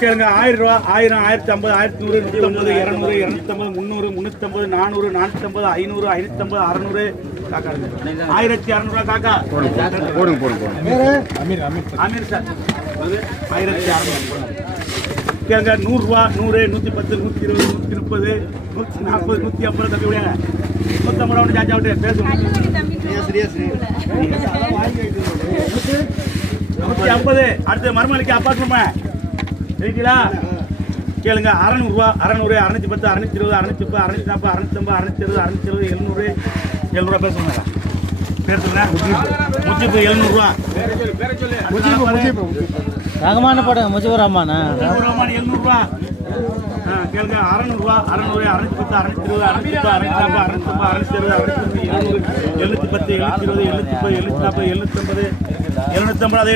கேளுங்க. 1000 ரூபா, 1000, 1050, 1100, 150, 200, 250, 300, 350, 400, 450, 500, 550, 600 காக்கா. 1600 ரூபா காக்கா. போடுங்க. அமீர் சார் 1600. கேளுங்க. 100 ரூபா, 100, 110, 120, 130, 140, 150 தம்பி விடுங்க. 150 ரூபா ஒன்று சார்ஜ் ஆகிட்டு பேசுவோம். 150. அடுத்து மருமலைக்கு அப்பார்ட்மெண்ட் சரிங்களா? கேளுங்க. 600 ரூபா, 600, 610, 620, 630, 640, 650, 660, 670, 700, 700 பேசுங்க. முஜிபு 700 ரூபா. ரஹ்மான போடுங்க. முஜிபுர் ரஹ்மான் 700 ரூபா. கேளுங்க. 600 ரூபா, 600, 610, 620, 640, 650, 660, 670, 700, 710, 720, 730, 740, 750, 750. அதை